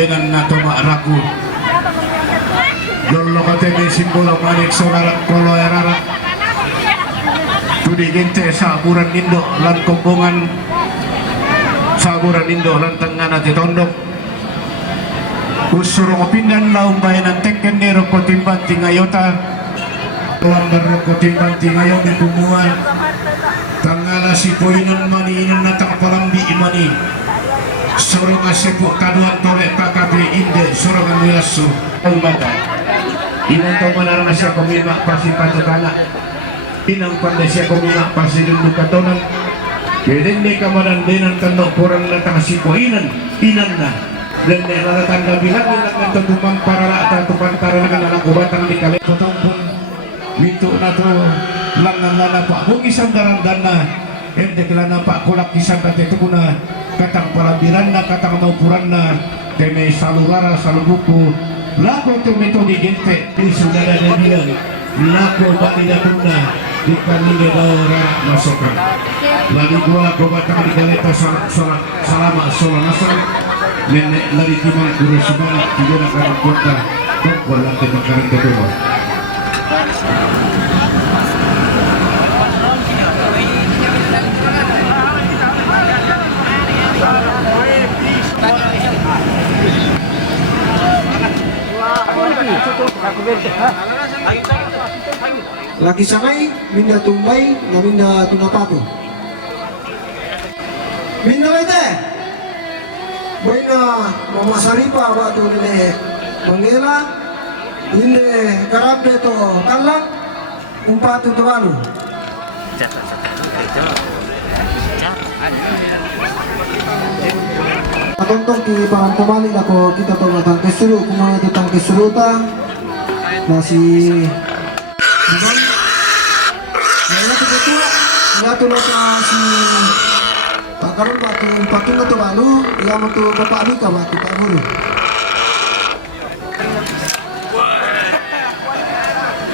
dengan nato raku lolo kateme simbolo manik saudara kolo erara tudi gente saburan indo lan kombongan saburan indo lan tengana titondok usuro ngopindan laung bayanan tekken nero kotimban tingayota lambar kotimban tingayo di pumuan tangala si poinan mani inan natang palambi imani soronga sepuk kaduan tolek PKB inde sorongan wilasu albata inang tau manarang siya kumimak pasi patukana inang pandai siya kumimak pasi dunduk katonan kedeng ni kamaran dinan tandok porang natang si poinan inan na dan ni nalatang gabihan inak nantutumang para lata tupantara dengan anak kubatang di kali pun mintu nato langan lana pak kung isang darandana ende kelana pak kulak isang kate tukuna katang palabiran na katang maupuran na teme salurara salubuku lako tumito di gente di saudara dan dia lako bali datuna di kanile daura masokan lagi gua kobatang di galeta salama solanasan nenek lari timang guru semangat tidak akan kota kok lantai makanan kedua laki sangai minda tumbay na minda tunapato minda bete boy na mamasaripa batu nile manggela inde karab to kalak umpatu tuwalu Tonton ki parang pamali ako kita to matang kesuru kumaya titang kesuruta nasi Nato na si pakaron batu patung na to balu iya mo to papali ka batu paguro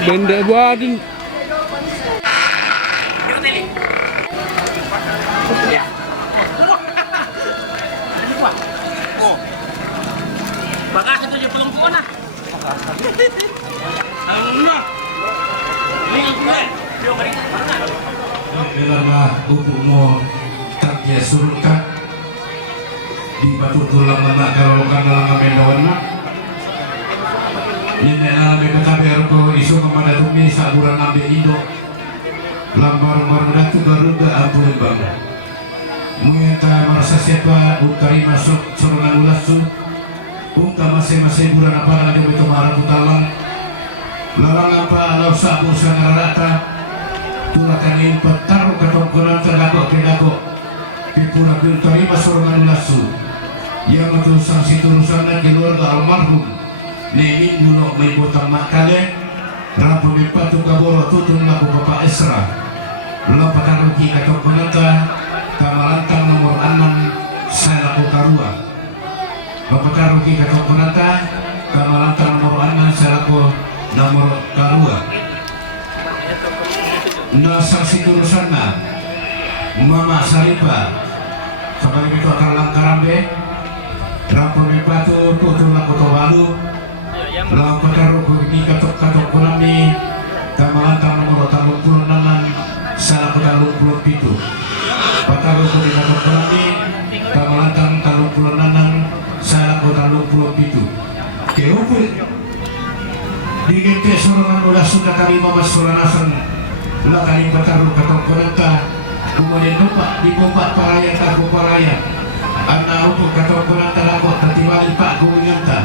benda buatin Bagas itu je pelong kona. Belama upumo takya surutkan di batu tulang anak kalau karena mendawan nak nenek alami ketaber ko isu kepada tumi saburan ambil indo lambar datu garuda ampun bang mengeta merasa siapa utari masuk sorongan ulasu unta masing-masing bulan apa ada itu marah putalang lalang apa lau sabu sangarata tulakan ini petaruh ketongkonan terlaku kepura kentari masorangan lasu yang betul sanksi turusannya keluarga almarhum neni dulu mengibutang makale rabu mempatu kaboro tutun laku bapak Esra lo petaruki ketongkonan kamalantang nomor 6 saya laku karua lo petaruki ketongkonan kamalantang nomor 6 saya laku nomor karua na saksi turusanna mama saripa sabari itu akan langkarambe rampone batu tutur lako tobalu lau pataru kugi katok kurami kamalantang nomor 36 salah ketalung puluh pitu pataru kugi katok kurami kamalantang 36 salah ketalung puluh pitu keupul digente sorangan ulah sudah kali mama suranasan lah kali pataru katong kuranta kemudian lupa di bombat paraya tahu paraya anak untuk katong kuranta lakot tatiwali pak kuminganta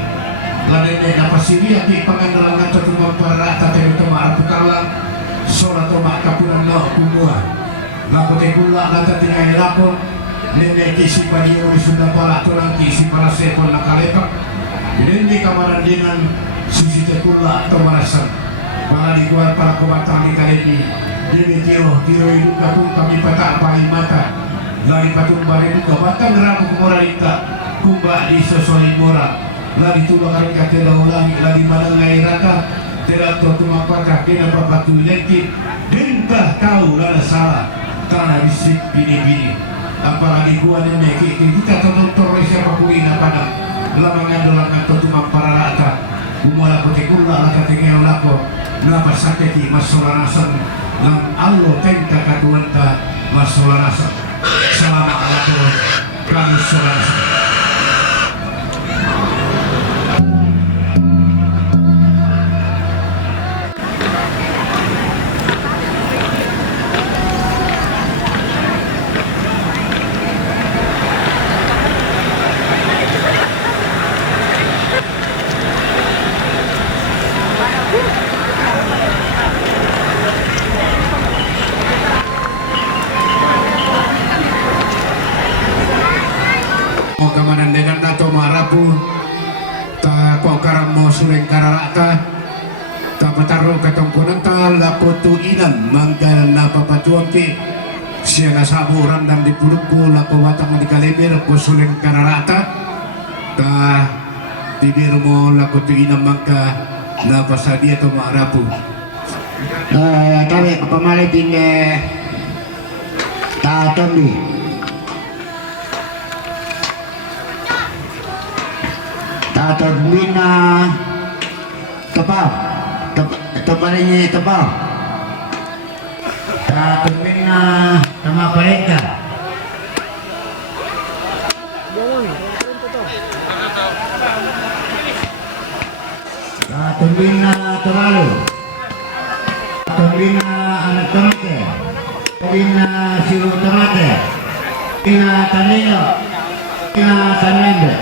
ladene napasilia di pangandalan atau rumah para tatay utama arpukalang sola toma kapunan no kumua lakot egula lata tingay lakot nene kisi paniyo sudah para tulang kisi para sepon nakalepak hindi kamaran dinan sisi tekula atau marasan para dikuat para kubatang di kalini demi tiro itu katung kami patah paling mata dari patung bari buka batang rabu kumoralita kumba di sesuai mora lari tu bakal katela ulangi lari malang ngairaka tela tu mapaka kena papatu leki dentah tahu lada salah karena bisik bini-bini apalagi gua nene kita tonton siapa kuina pada lamangan ko tumamparalata umala ko tikula laka tingin lako napasake ki masolanasan ng allo tenta katuanta masolanasan selama alako kami solanasan. Kamanan dengan dato marapu ta ko karamo suleng kararata ta pataro katongkunan ta lakotu inan manggal na papatuan ki siya na sabo ramdam di puluk ko lako watang di kalibir ko suleng kararata ta bibir mo lakotu inan mangka na pasadia to marapu kami pamalitin tatombi taturbin na tapaw taparin tapaw taturbin na tamapalit ka taturbin na tamalo taturbin na anak tamate taturbin na siru tamate taturbin na tanino taturbin na tanendo.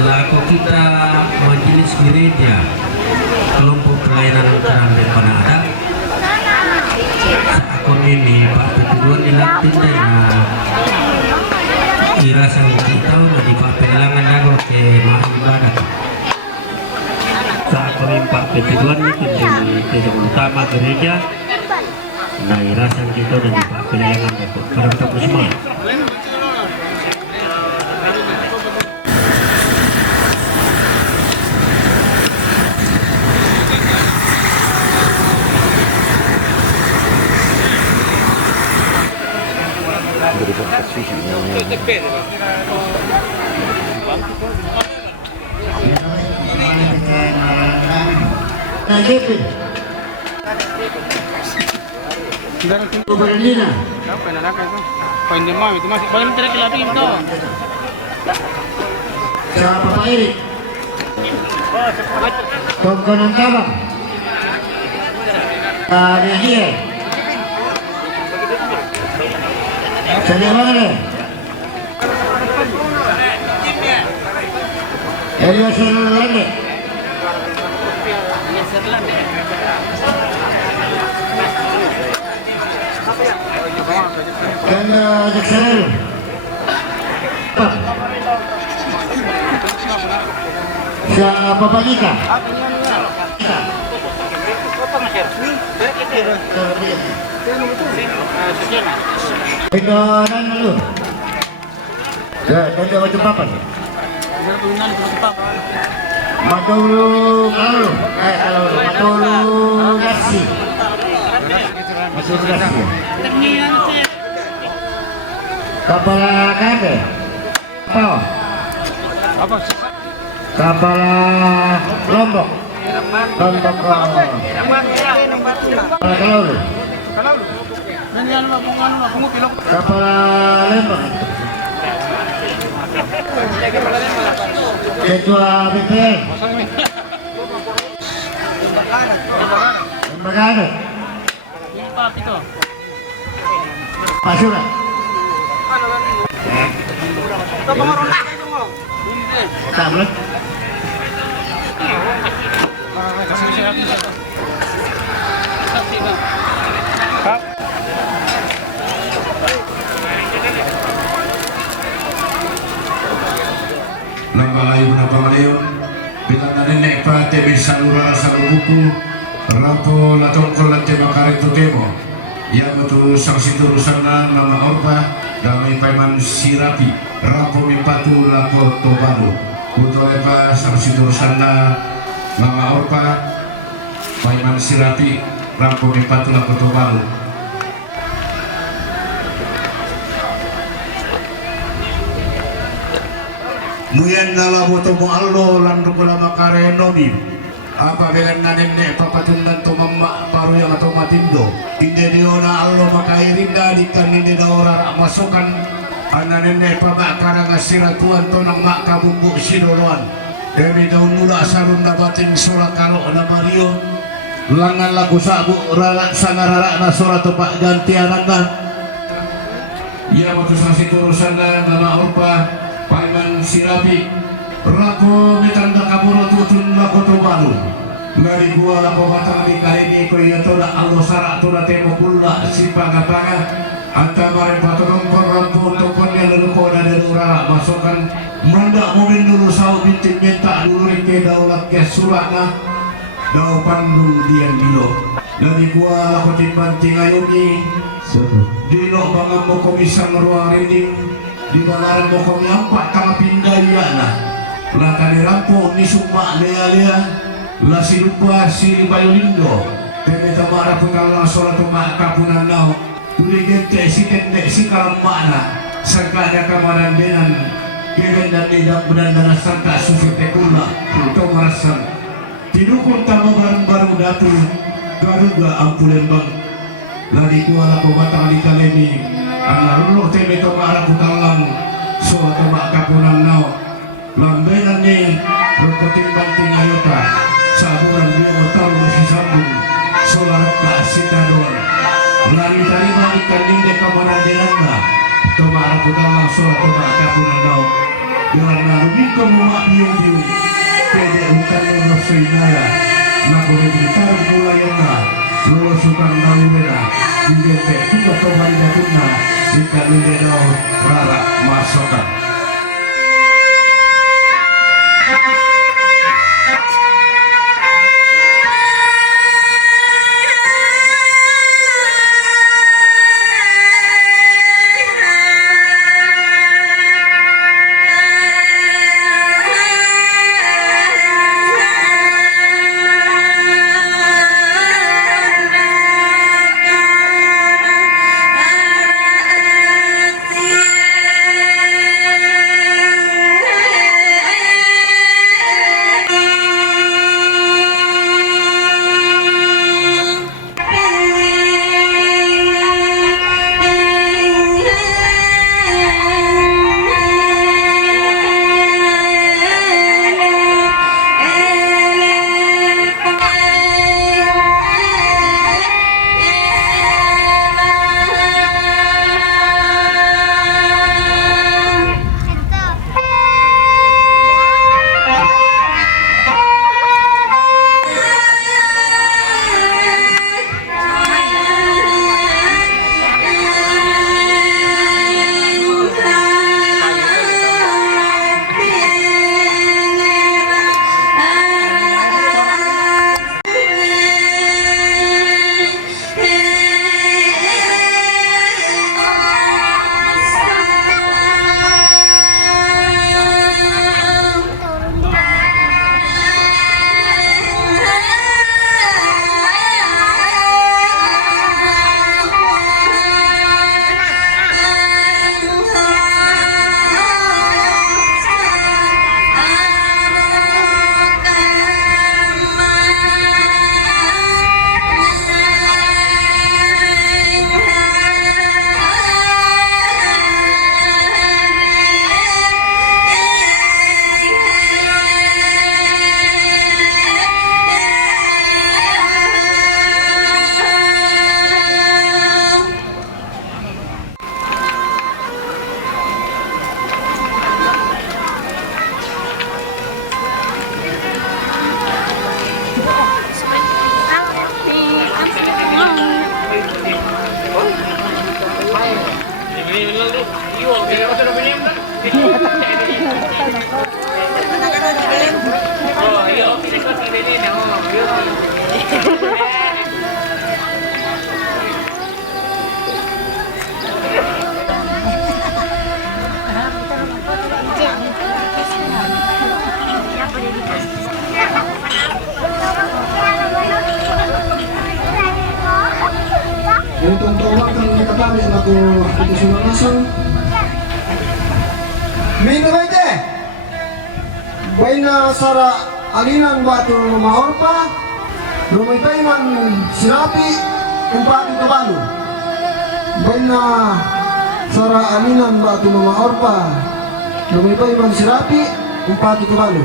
Laku kita majelis gereja kelompok pelayanan terang dan panada saat ini Pak Petuduan dilantik dengan irasan kita di Pak Pelangan dago ke mahal ibadat saat ini Pak Petuduan itu di gedung utama gereja nah irasan kita di Pak Pelangan dago para semua. Berlina. Poin dia mau itu masih banyak tidak kelihatan itu. Siapa Pak Erik? Tongkonan tabang. Ada dia. Saya mana? Elias Erlande. Ganda Jaksel. Siapa Pak Nika? Pindahan dulu. Ya, tadi macam apa? Matulu kalau Matulu Garsi. Sebelas ya. Kepala kade. Apa? Apa? Kepala Lombok. Lombok. Kepala Kalulu. Kalau lu. Dan yan mo pilok. Kepala Lembang. Ketua BPN. Lembaga. Pak itu. Pak Surat. Tablet. Nangalayon na pangalayon, bilang na nenek pa tebe salura salubuku, rapo latong kolante makarito temo, ya betul sang siturusan na nama orpa, damai paiman sirapi, rapo mipatu lapo tobalu, butole pa sang siturusan na nama orpa, paiman sirapi, rapo mipatu lapo tobalu. Muyan ngala moto mo allo lando ko lama kare nomi apa belan na nenne papatundan to mamma paru yang atau matindo inde diona allo makairinda di kaninde daora masukan ana nenne paba karanga siratuan to nang mak kabumbu sidoloan demi daun mula sarun dabatin sura kalo na mario langan lagu sabu rara sangarara na sura to pak gantianana ya waktu sanksi turusan nama orpa Paiman sirapi rapo mitanda kaburo tutun lako tobalu ngari gua lako batang di kahini ko iya toda allo sarak toda temo kulla sipaga-paga anta mare patorong kon rampo topon yang lalu ko ada urara masukkan manda momen dulu sau bintik minta dulu rike daulat ke surana dau pandu dian dilo ngari gua lako timbang tingayungi dino bangam mo komisan ruang reading di balaran bokong yampak tanga pindah iyana la kani rampo ni summa lea la silupa si bayolindo teme tamara putala sola tuma kapunan nao tuli gente si tende si kalamana sangkanya kamaran denan keren dan tidak benar dan sangka susu tekula to marasan tidukun tamu baru datu garuga ampulembang lari kuala pematang di kalemi ana ruluh teme to mara putalang so to mak kapunan nao lambenan ni rokotin banting ayota saburan dia otal masih sambung solar ka sitadon lari tarima ikan dinde kamana jelanda to mara putalang so to mak kapunan nao karena rugi ko mumak biung pede hutan no soinaya na ko ditar bulayana lo sukan naurena dinde kita to bandatuna ikan dinde no rara masokan. Itong tawag ng nakatali na ko ito sa langsung. May nabete! Bay na sara alinan ba ito maorpa? Lumitay man sirapi kung pati kabalo. Bay na sara alinan ba ito maorpa? Lumitay man sirapi kung pati kabalo.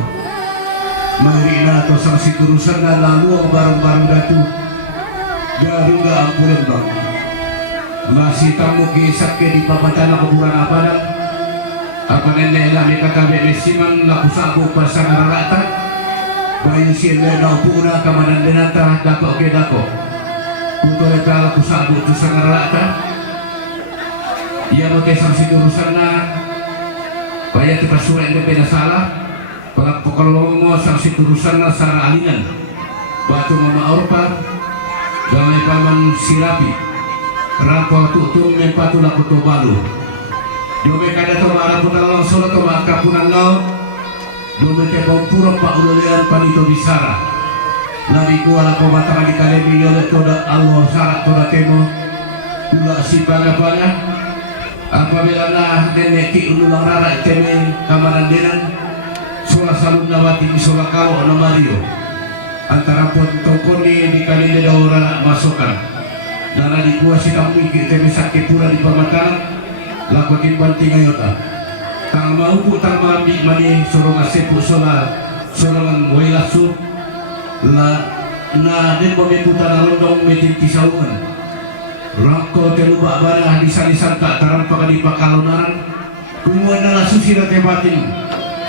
Mahiri na ito sa siturusan na lalo ang barang-barang datu. Garo nga ang pulang bang. Masitang mo kisak ke di papatan ako bulan apa dah. Apa nene lah mereka kami mesimang laku sabu pasang rata. Bayu siya na puna kamanan denata dako ke dako. Untuk mereka laku sabu tu sang rata. Ia mau kesang siturusan na. Bayar kita suai depena salah. Kalau mau sang siturusan na sara alinan. Batu mama orpa. Gamay paman sirapi Rangko tutum mempatu laku to balu Dome kada to mara putar langsung to maka punan no Dome te purok pak ulean panito bisara Nabi kuala ko matang di kale biole to da Allah sarak to da temo Ula si banga-banga Apabila na dene ki ulang rara teme kamaran denan Sola salun nawati bisola kau na Mario antara pun tongkoni di kali orang masukkan dana di kuah sidang mikir teme sakit pura di pemakanan lakukan banting ayota tang mau tang mandi mani suruh ngasepu sola sorangan wailasu la na den bobe putana londong metin tisaungan rangko teluba barah di salisan tak taram pakadi pakalonaran kumuan nala susira tebatin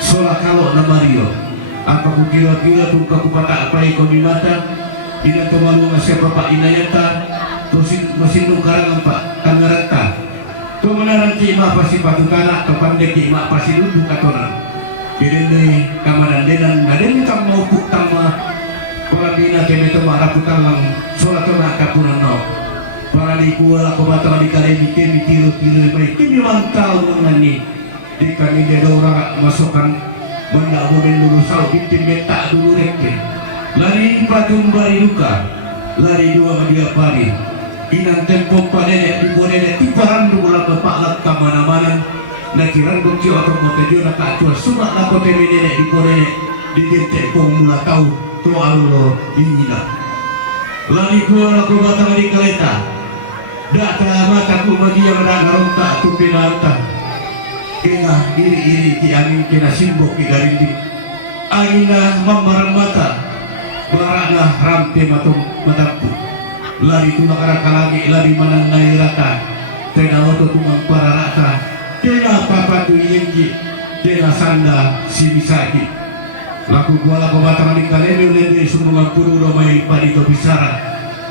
sola kalau na Mario apa ku kira-kira tu ku patak apa ekonomi mata ina to malu ngasih bapak inayata to mesin nukarang pak kamerata to menaran ki ma pasi patukana to pande ki ma pasi duduk katoran kene kamaran denan ngaden kam mau putang ma para bina kene to mara putalang solat to kapunan no para di kuala ko bata di kare di kemi kilo baik kimi mantau ngani di kami de orang masukkan benda mobil dulu sal bintin metak dulu rekte lari patung bari luka lari dua media pari inang tempo panenek di bonenek tiparan dulu lah bapak lah kamana-mana nakiran bukti atau motejo nak acua sumak lah kote menenek di bonenek di gentek pong mula tahu to alulo ingina lari dua lah ko batang di kereta data mataku bagi yang menang tak tu pinata kena iri-iri ki angin kena simbok ki garindi angina mamarang mata barana rampe matung madampu lari tunakara kalagi lari manang nairata tena oto tumang pararata kena papatu yenggi kena sanda simisaki laku kuala kobatang di kalemi ulende sumungan puru romai padito bisara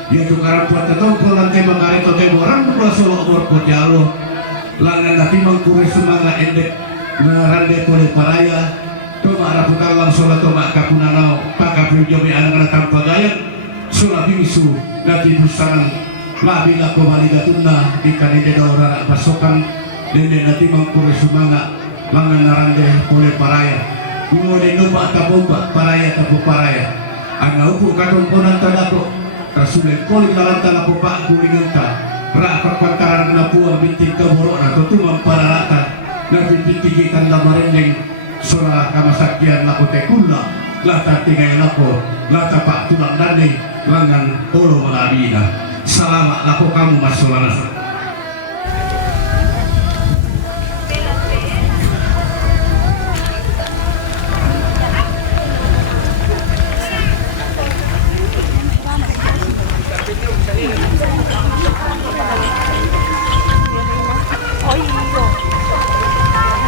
dia tukaran puat tetongko lantai makareto temo orang pula solo orko jalo langan nanti mengkuri semangat endek ngerande kole paraya to mara putar langsung to mak kapunanau pakapri jomi anak-anak tanpa gaya sura bingsu nanti busangan labila ko maligatuna di kanide orang pasokan dende nanti mengkuri semangat langan narande kole paraya ngode numpak tapomba paraya tapo paraya ana upu katomponan tadako kasulen koli lalanta lapo pak kulingenta rak perpantaran na puang bintik kaborok na tutumang pararata na bintigikan na marineng sura kamasakian lako tekula lata tingay lako lata pak tulang dani langan olo malabina salamat lako kamu masulana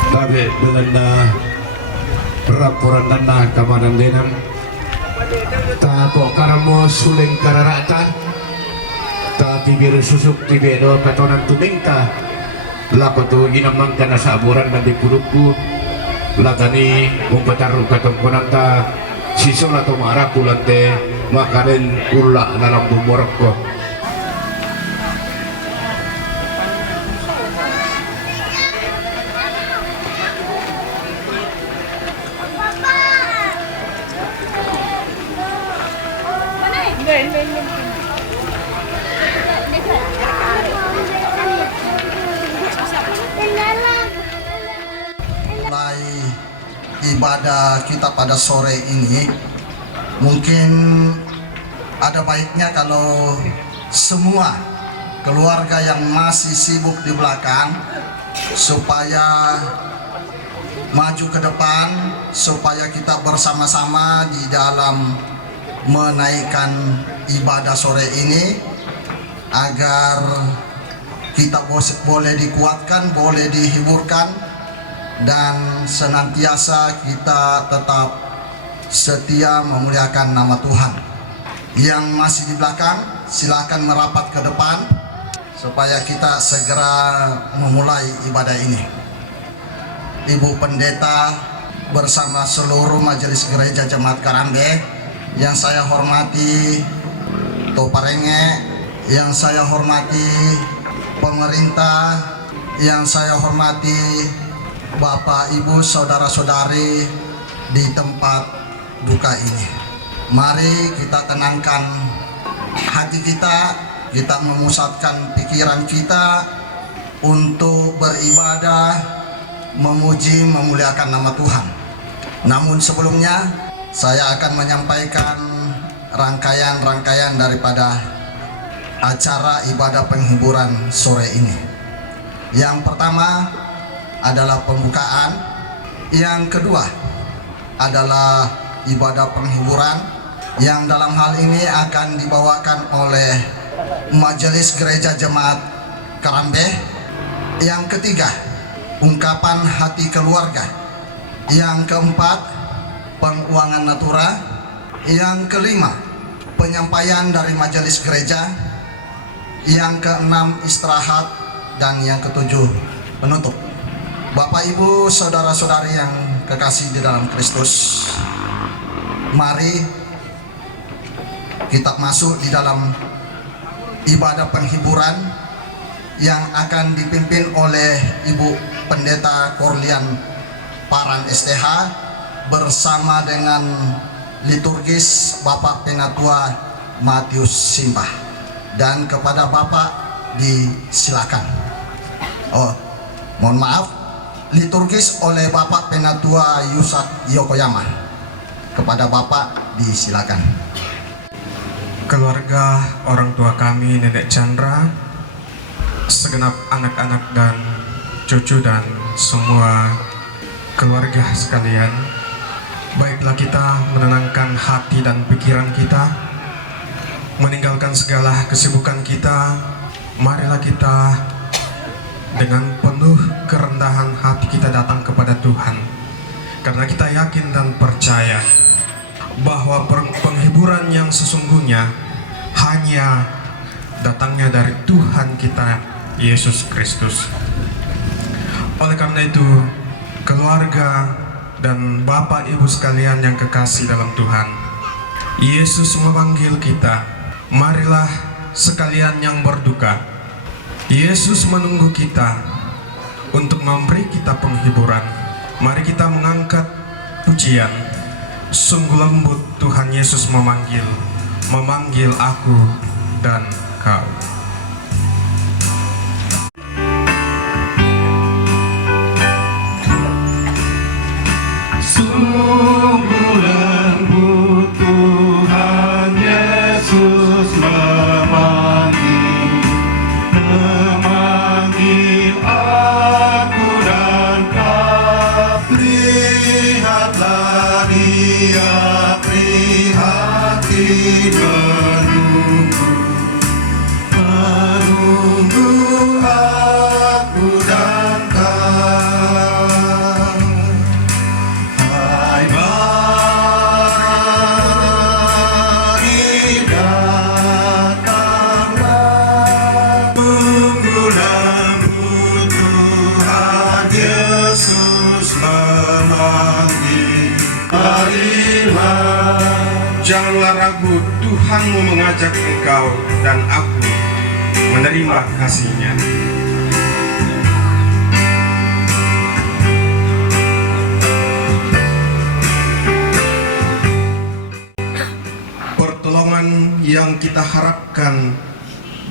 Tabe dengan raporan dana kamanan denam ta ko karamo suling kararata ta tibiru susuk tibedo katonan tumingta lako tu ginamang kana saburan dan dipurukku latani umpataru katungkunanta sisola to marakulante makanen ulla nalang bumorokko. Mulai ibadah kita pada sore ini, mungkin ada baiknya kalau semua keluarga yang masih sibuk di belakang supaya maju ke depan, supaya kita bersama-sama di dalam menaikkan ibadah sore ini agar kita boleh dikuatkan, boleh dihiburkan, dan senantiasa kita tetap setia memuliakan nama Tuhan. Yang masih di belakang silakan merapat ke depan supaya kita segera memulai ibadah ini. Ibu Pendeta bersama seluruh Majelis Gereja Jemaat Karambe yang saya hormati, Toparenge, yang saya hormati pemerintah, yang saya hormati Bapak, Ibu, saudara-saudari di tempat duka ini. Mari kita tenangkan hati kita memusatkan pikiran kita untuk beribadah, memuji, memuliakan nama Tuhan. Namun sebelumnya, saya akan menyampaikan rangkaian-rangkaian daripada acara ibadah penghiburan sore ini. Yang pertama adalah pembukaan, yang kedua adalah ibadah penghiburan yang dalam hal ini akan dibawakan oleh Majelis Gereja Jemaat Karambe. Yang ketiga, ungkapan hati keluarga. Yang keempat, penguangan natura. Yang kelima, penyampaian dari majelis gereja. Yang keenam, istirahat. Dan yang ketujuh, penutup. Bapak, Ibu, saudara-saudari yang kekasih di dalam Kristus, mari kita masuk di dalam ibadah penghiburan yang akan dipimpin oleh Ibu Pendeta Korlian Paran STH bersama dengan liturgis Bapak Penatua Matius Simbah. Dan kepada Bapak disilakan. Oh, mohon maaf, liturgis oleh Bapak Penatua Yusak Yokoyama. Kepada Bapak disilakan. Keluarga orang tua kami, Nenek Chandra, segenap anak-anak dan cucu dan semua keluarga sekalian, baiklah kita menenangkan hati dan pikiran kita, meninggalkan segala kesibukan kita. Marilah kita dengan penuh kerendahan hati kita datang kepada Tuhan, karena kita yakin dan percaya bahwa penghiburan yang sesungguhnya hanya datangnya dari Tuhan kita Yesus Kristus. Oleh karena itu, keluarga dan Bapak Ibu sekalian yang kekasih dalam Tuhan, Yesus memanggil kita, marilah sekalian yang berduka. Yesus menunggu kita untuk memberi kita penghiburan. Mari kita mengangkat pujian. Sungguh lembut Tuhan Yesus memanggil aku dan kau. Sungguh lembut Tuhan Yesus memanggil aku dan kau. Lihatlah Dia prihatin menunggu aku dan kau. Hai, mari datanglah, tunggulah Tuhan Yesus memanggil. Janganlah ragu, Tuhanmu mengajak engkau dan aku menerima kasih-Nya. Pertolongan yang kita harapkan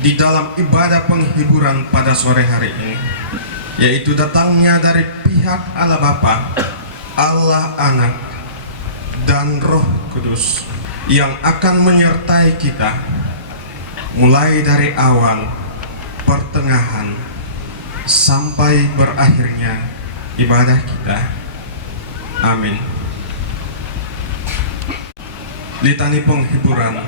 di dalam ibadah penghiburan pada sore hari ini, yaitu datangnya dari pihak Allah Bapa, Allah Anak, dan Roh Kudus yang akan menyertai kita mulai dari awal, pertengahan, sampai berakhirnya ibadah kita. Amin. Litani penghiburan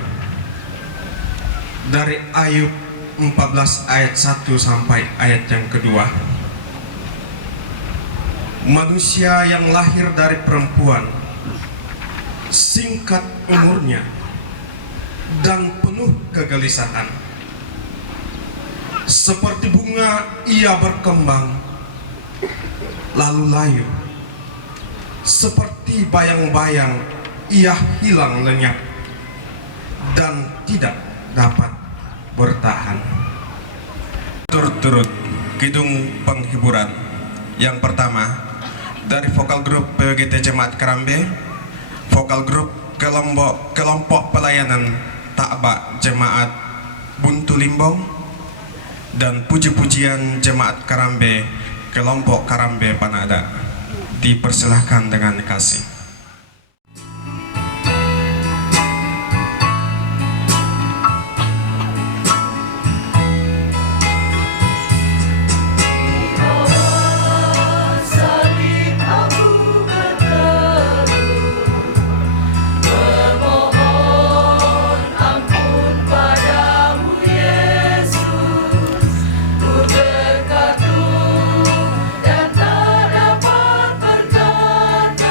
dari Ayub 14 ayat 1 sampai ayat yang kedua. Manusia yang lahir dari perempuan, singkat umurnya dan penuh kegelisahan. Seperti bunga ia berkembang, lalu layu. Seperti bayang-bayang ia hilang lenyap dan tidak dapat bertahan. Turut-turut kidung penghiburan. Yang pertama dari vokal grup PWGT Jemaat Karambe, vokal grup kelompok pelayanan Ta'ba Jemaat Buntu Limbong, dan puji-pujian Jemaat Karambe kelompok Karambe Panada. Dipersilahkan dengan kasih. Dan tak dapat berkata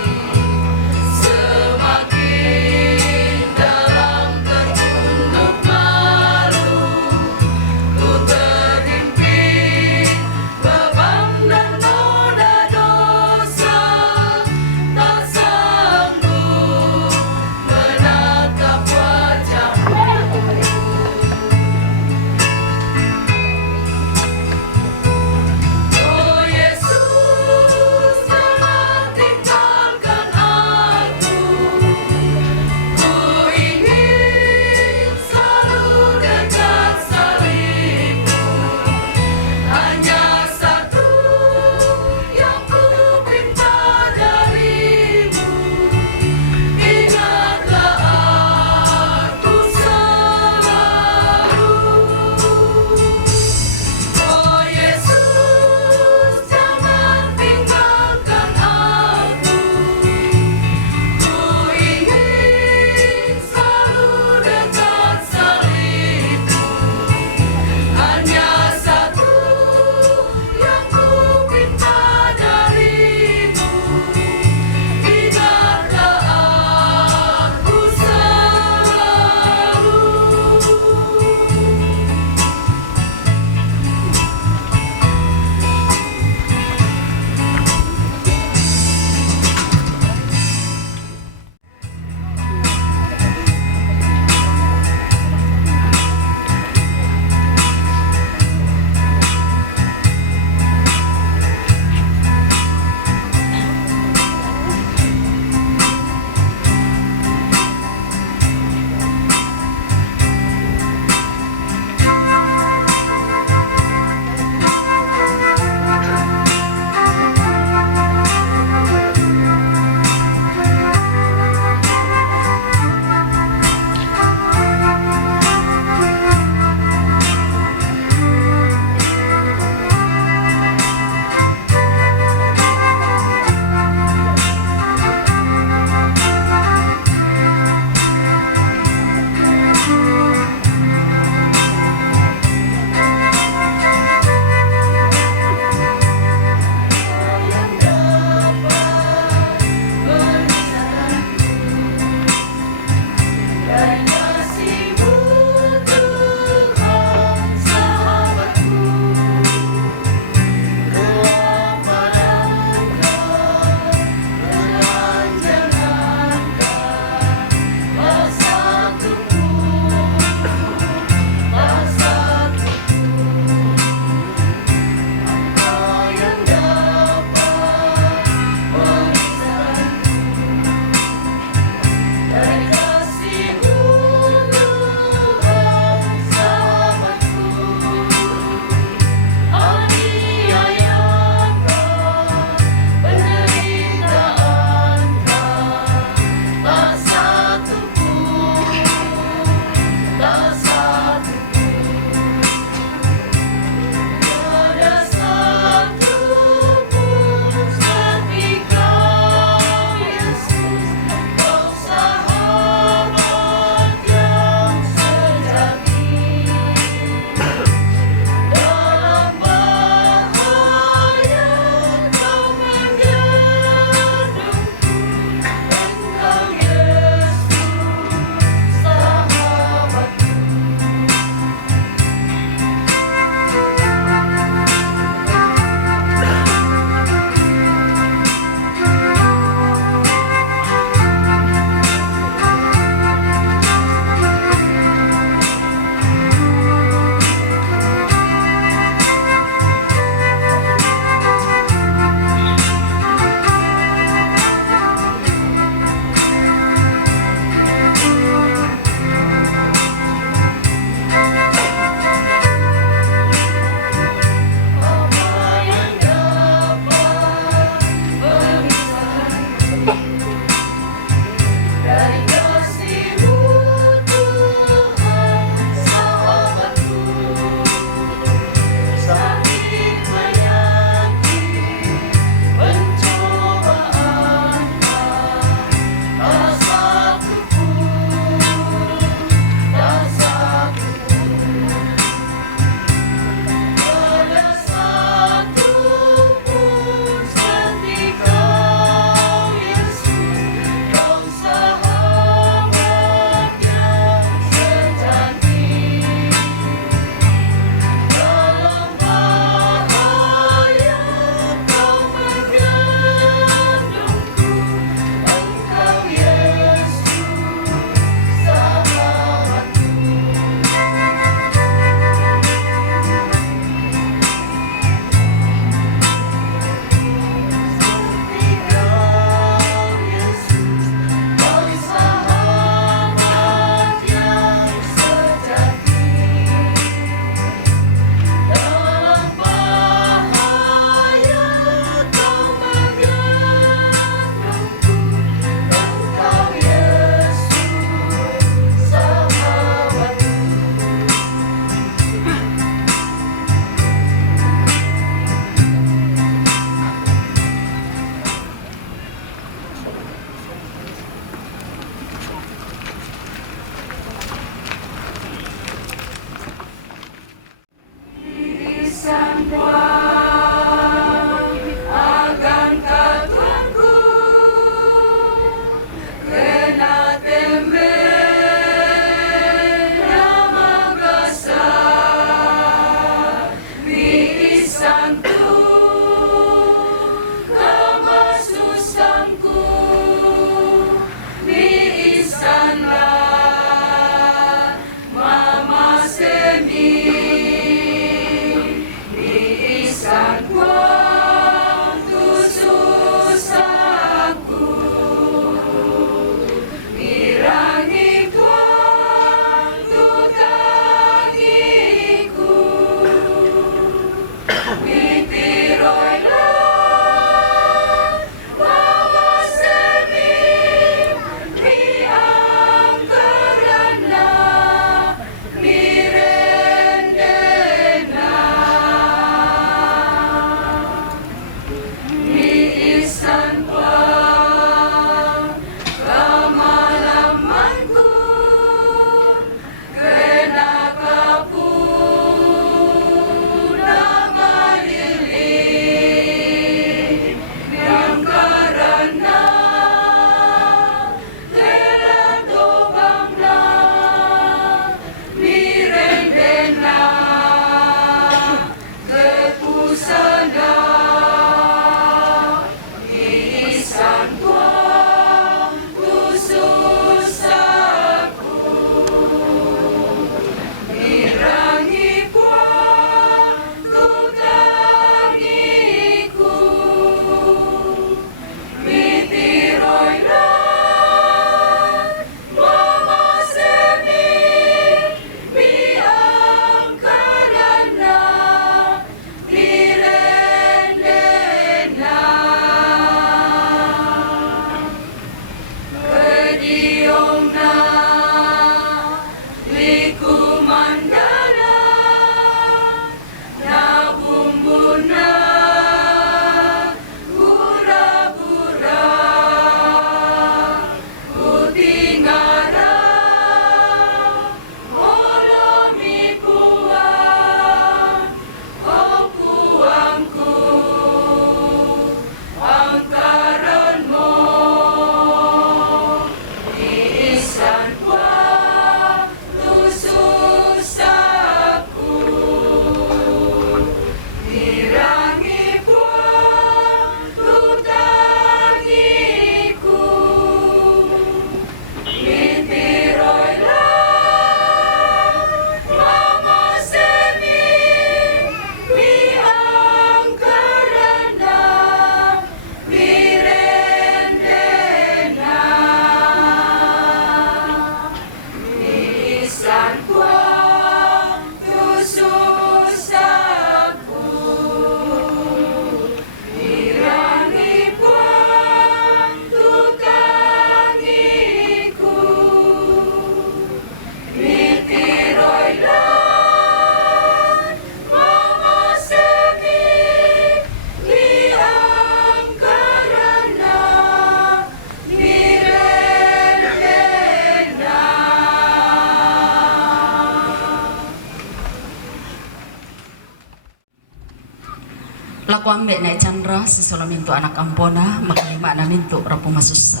Laku ambek naik Chandra sisolo mintu anak ampona makalima na mintu rapu masusa.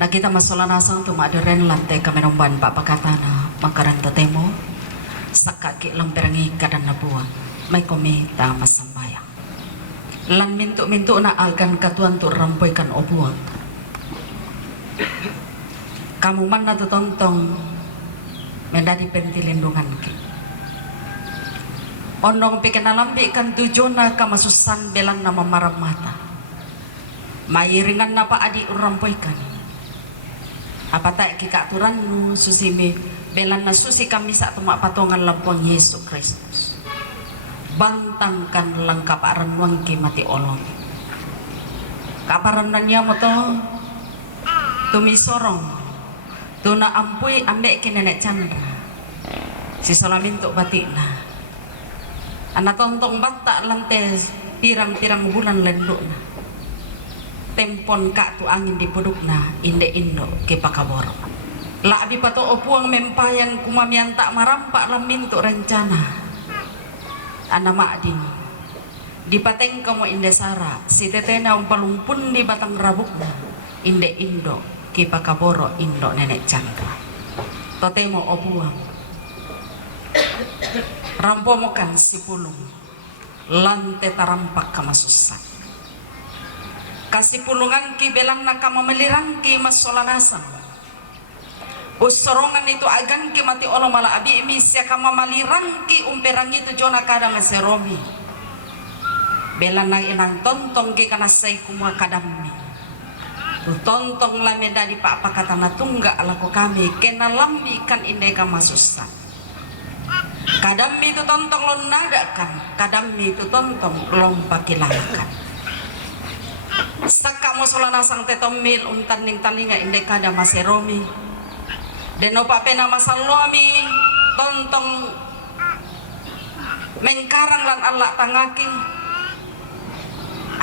Na kita masola nasa untuk maaderen lantai kamenomban pak pakatana makaran tatemo sakaki lamperangi kadan nabuang may komi ta masambayang. Lan mintu na agan katuan tu rampoikan obuang. Kamu man na tutontong mendadi pentilindungan ki. Ondong pikanalambi kan tujona kamasusan belan nama marah mata. Mairingan napa adi urampoikan. Apa tak kika aturan nu susimi belan na susi kami sa tumak patongan lampuang Yesus Kristus. Bantangkan lang kaparan wangki mati olong. Kaparan nanya mo to tumisorong. Tuna ampui ambek kinenek Chandra. Si solamin tuk batik na. Anak tontong batak lantai pirang-pirang bulan lenduk na. Tempon kak tu angin di puduk na inde indo ke pakaboro. La abi pato opuang mempayan kumamian tak marampak lamin tu rencana. Anak makding di pateng kamu inde sara si tetena umpalumpun di batang rabuk na inde indo ke pakaboro indo nenek Chandra. Totemo opuang rampomokan si pulung lante tarampak kamasusan kasih pulungan ki belang na kamamelirang ki masolanasang usorongan itu agan ki mati olo mala abi emisya kamamalirang ki umperang itu jona kada maseromi belang na inang tontong ki kanasay kumwa kadami tontong lame dari pak pakatana tungga alako kami kenalambi kan inde kamasusan Kadang itu tontong lon nadakan, kadang itu tontong lompa kilalakan. Saka mo solana sang tetomil untan ning talinga inde kada maseromi. Denopa pena masalomi tontong mengkarang lan Allah tangaki.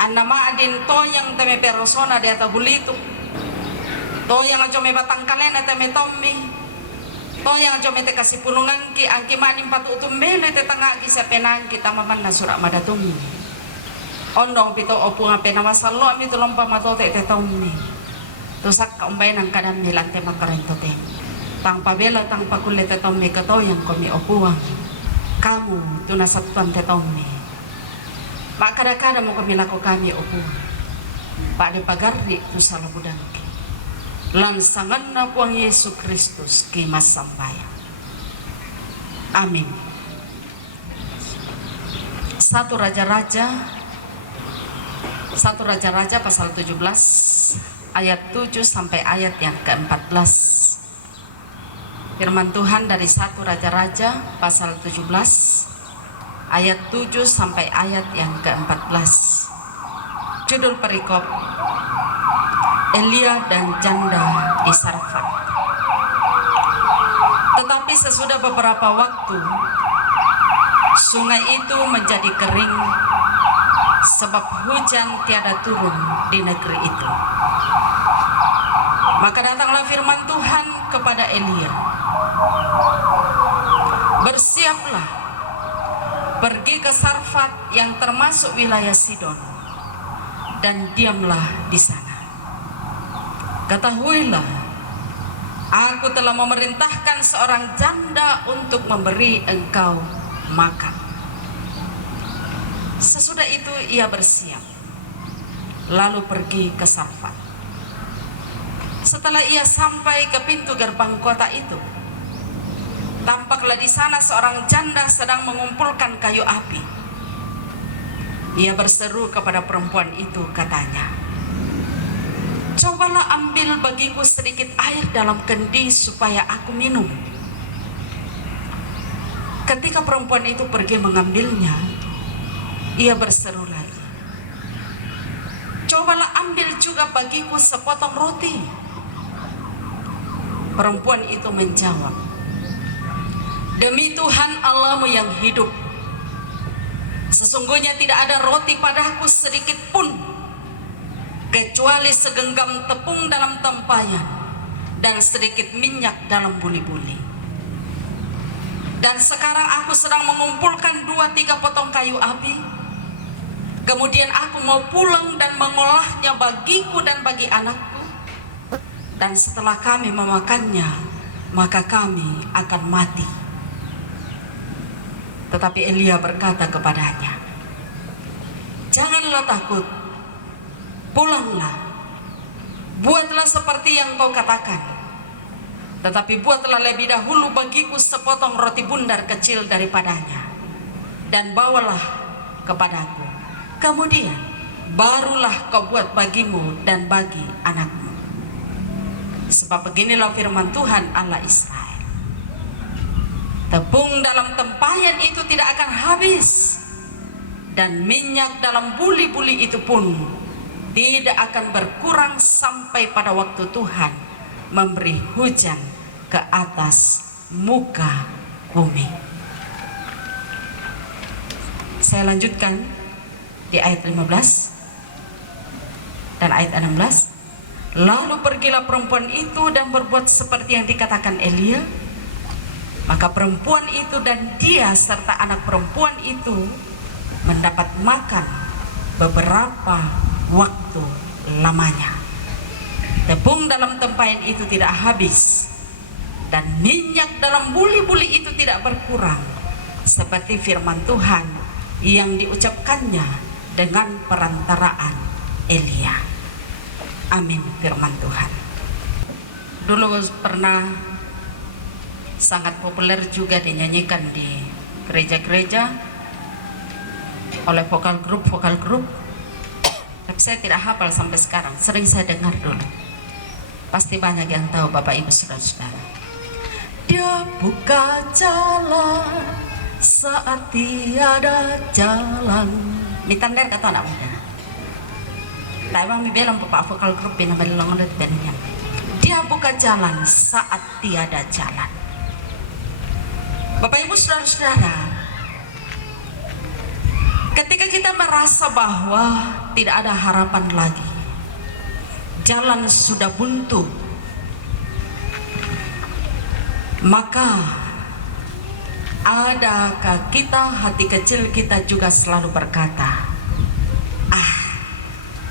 Anama adin to yang teme persona di atas bulitu. To yang ajo me batang kalena teme tommi. To yang ajo me te kasih pulungan ki angki manim patu utumbele te tangaki sa penang kita maman na surak madatumi. Ondong pito opu ngape na masalo mi tulong pamatote te tommi. Tusak kaumbay ng kanan milante makarento te. Tang pabela tang pakulit te tommi kato yang komi opuang. Kamu tunasatuan te tommi. Makada-kada mo kami lako kami upuan. Pak de pagardi tu salah budangki. Lansangan na puang Yesus Kristus kimas sambaya. Amin. 1 Raja-Raja pasal 17 ayat 7 sampai ayat yang ke-14. Firman Tuhan dari 1 Raja-Raja pasal 17 ayat 7 sampai ayat yang ke-14. Judul perikop Elia dan janda di Sarfat. Tetapi sesudah beberapa waktu sungai itu menjadi kering sebab hujan tiada turun di negeri itu. Maka datanglah firman Tuhan kepada Elia, bersiaplah, pergi ke Sarfat yang termasuk wilayah Sidon dan diamlah di sana. Ketahuilah, aku telah memerintahkan seorang janda untuk memberi engkau makan. Sesudah itu ia bersiap, lalu pergi ke Sarfat. Setelah ia sampai ke pintu gerbang kota itu, tampaklah di sana seorang janda sedang mengumpulkan kayu api. Ia berseru kepada perempuan itu, katanya, cobalah ambil bagiku sedikit air dalam kendi supaya aku minum. Ketika perempuan itu pergi mengambilnya, ia berseru lagi, cobalah ambil juga bagiku sepotong roti. Perempuan itu menjawab, demi Tuhan Allahmu yang hidup, sesungguhnya tidak ada roti padaku sedikit pun, kecuali segenggam tepung dalam tempayan dan sedikit minyak dalam buli-buli. Dan sekarang aku sedang mengumpulkan 2-3 potong kayu api. Kemudian aku mau pulang dan mengolahnya bagiku dan bagi anakku. Dan setelah kami memakannya, maka kami akan mati. Tetapi Elia berkata kepadanya, janganlah takut, pulanglah, buatlah seperti yang kau katakan. Tetapi buatlah lebih dahulu bagiku sepotong roti bundar kecil daripadanya, dan bawalah kepadaku. Kemudian barulah kau buat bagimu dan bagi anakmu. Sebab beginilah firman Tuhan Allah Israel, tepung dalam tempayan itu tidak akan habis, dan minyak dalam buli-buli itu pun tidak akan berkurang sampai pada waktu Tuhan memberi hujan ke atas muka bumi. Saya lanjutkan di ayat 15 dan ayat 16. Lalu pergilah perempuan itu dan berbuat seperti yang dikatakan Elia. Maka perempuan itu dan dia serta anak perempuan itu mendapat makan beberapa waktu lamanya. Tepung dalam tempayan itu tidak habis, dan minyak dalam buli-buli itu tidak berkurang, seperti firman Tuhan yang diucapkannya dengan perantaraan Elia. Amin firman Tuhan. Dulu pernah sangat populer juga dinyanyikan di gereja-gereja oleh vokal grup. Tapi saya tidak hafal sampai sekarang. Sering saya dengar dulu. Pasti banyak yang tahu Bapak Ibu Saudara-saudara. Dia buka jalan saat tiada jalan. Mitandar kata anak muda. Tapi bang bilang bapak vokal grup ini belong ada bandnya. Dia buka jalan saat tiada jalan. Bapak Ibu saudara-saudara, ketika kita merasa bahwa tidak ada harapan lagi, jalan sudah buntu, maka adakah kita, hati kecil kita juga selalu berkata,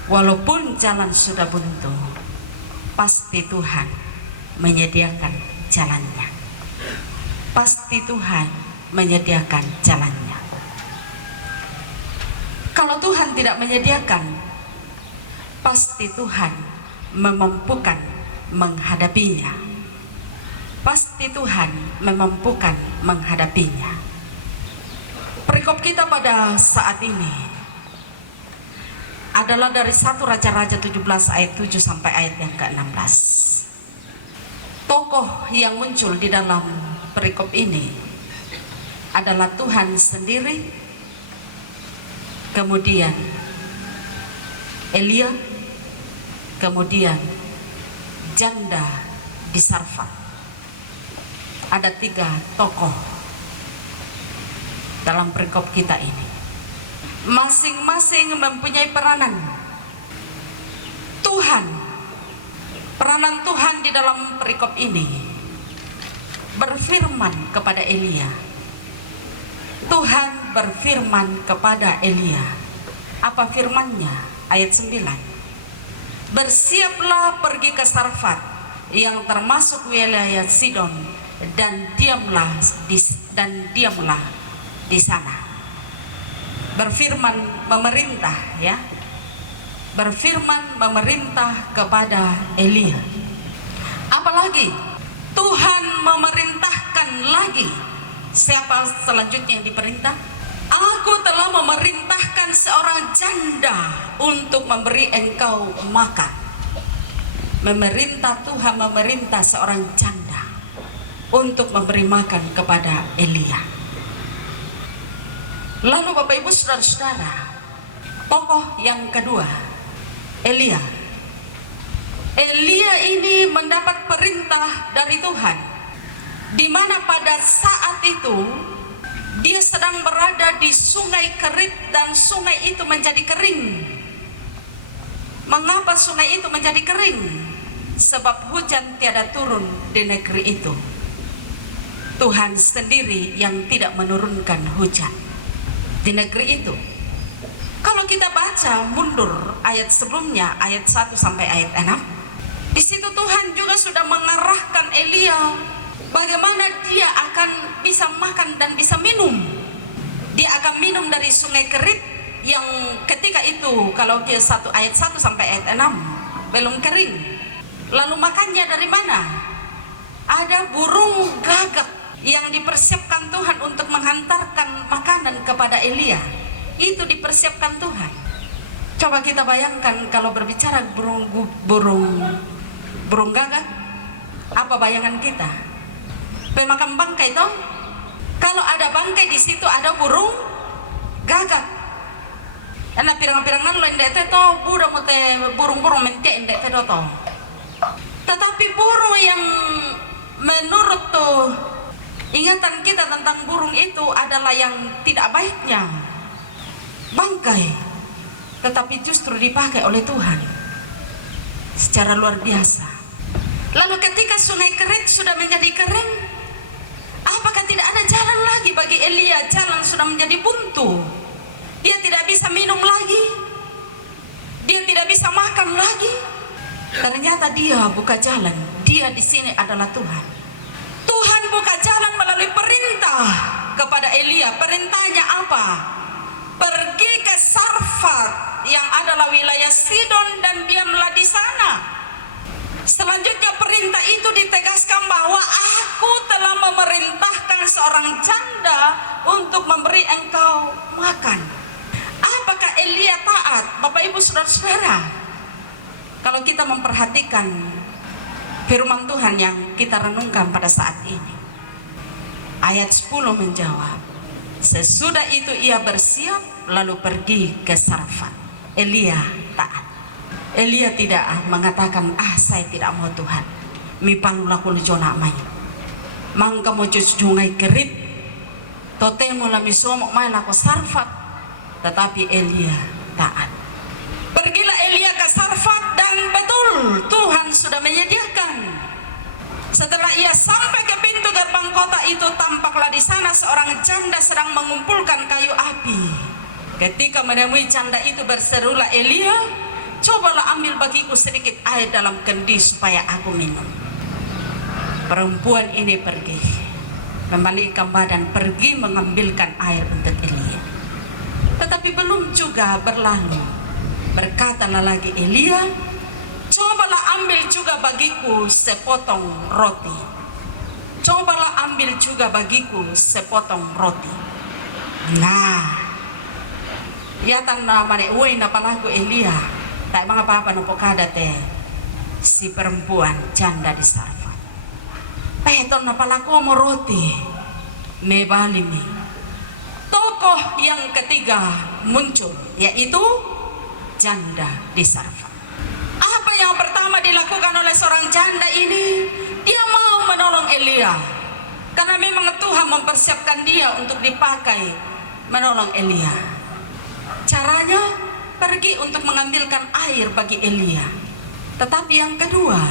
walaupun jalan sudah buntu, pasti Tuhan menyediakan jalannya. Pasti Tuhan menyediakan jalannya. Kalau Tuhan tidak menyediakan, pasti Tuhan memampukan menghadapinya. Pasti Tuhan memampukan menghadapinya. Perikop kita pada saat ini adalah dari 1 Raja-Raja 17 ayat 7 sampai ayat yang ke-16. Tokoh yang muncul di dalam perikop ini adalah Tuhan sendiri, kemudian Elia, kemudian janda di Sarfat. Ada 3 tokoh dalam perikop kita ini. Masing-masing mempunyai peranan. Peranan Tuhan di dalam perikop ini berfirman kepada Elia. Tuhan berfirman kepada Elia. Apa firman-Nya? Ayat 9. Bersiaplah pergi ke Sarfat yang termasuk wilayah Sidon dan diamlah di sana. Berfirman memerintah, ya. Berfirman memerintah kepada Elia. Apalagi Tuhan memerintahkan lagi. Siapa selanjutnya yang diperintah? Aku telah memerintahkan seorang janda untuk memberi engkau makan. Tuhan memerintah seorang janda untuk memberi makan kepada Elia. Lalu Bapak Ibu saudara-saudara, tokoh yang kedua, Elia. Elia ini mendapat perintah dari Tuhan, di mana pada saat itu dia sedang berada di sungai Kerit dan sungai itu menjadi kering. Mengapa sungai itu menjadi kering? Sebab hujan tiada turun di negeri itu. Tuhan sendiri yang tidak menurunkan hujan di negeri itu. Kalau kita baca mundur ayat sebelumnya, ayat 1 sampai ayat 6, di situ Tuhan juga sudah mengarahkan Elia bagaimana dia akan bisa makan dan bisa minum. Dia akan minum dari sungai Kerit yang ketika itu kalau dia ayat 1 sampai ayat 6 belum kering. Lalu makannya dari mana? Ada burung gagak yang dipersiapkan Tuhan untuk menghantarkan makanan kepada Elia. Itu dipersiapkan Tuhan. Coba kita bayangkan kalau berbicara burung gagak, apa bayangan kita? Pemakan bangkai toh? Kalau ada bangkai di situ ada burung gagak. Karena pirang-pirangan lo indek itu burung-burung mentek indek itu toh. Tetapi burung yang menurut tuh ingatan kita tentang burung itu adalah yang tidak baiknya, bangkai, tetapi justru dipakai oleh Tuhan secara luar biasa. Lalu ketika sungai Kerit sudah menjadi kering, apakah tidak ada jalan lagi bagi Elia? Jalan sudah menjadi buntu. Dia tidak bisa minum lagi, dia tidak bisa makan lagi. Ternyata dia buka jalan. Dia di sini adalah Tuhan. Tuhan buka jalan melalui perintah kepada Elia. Perintahnya apa? Pergi ke Sarfat yang adalah wilayah Sidon dan diamlah di sana. Selanjutnya perintah itu ditegaskan bahwa aku telah memerintahkan seorang janda untuk memberi engkau makan. Apakah Elia taat? Bapak Ibu saudara-saudara, kalau kita memperhatikan firman Tuhan yang kita renungkan pada saat ini, ayat 10 menjawab, Sesudah itu ia bersiap lalu pergi ke Sarfat. Elia taat. Elia tidak mengatakan, saya tidak mau Tuhan. Mi palulah kul jona mai. Mangka mo jungai kerit. Totemo la mi somok mai lako Sarfat. Tetapi Elia taat. Pergilah Elia ke Sarfat dan betul Tuhan sudah menyediakan. Setelah ia sampai ke pintu gerbang kota itu, tampaklah di sana seorang janda sedang mengumpulkan kayu api. Ketika menemui janda itu, berserulah Elia, cobalah ambil bagiku sedikit air dalam kendi supaya aku minum. Perempuan ini pergi, membalikkan badan, pergi mengambilkan air untuk Elia. Tetapi belum juga berlalu, berkatalah lagi Elia, cobalah ambil juga bagiku sepotong roti. Cobalah ambil juga bagiku sepotong roti. Nah, yatan na mane uwi na palaku Elia. Tak mga papa no pokada te si perempuan janda di Sarfat. Peton na palaku mo roti. Mebalimi. Tokoh yang ketiga muncul, yaitu janda di Sarfat. Apa yang pertama dilakukan oleh seorang janda ini? Dia mau menolong Elia, karena memang Tuhan mempersiapkan dia untuk dipakai menolong Elia. Caranya pergi untuk mengambilkan air bagi Elia. Tetapi yang kedua,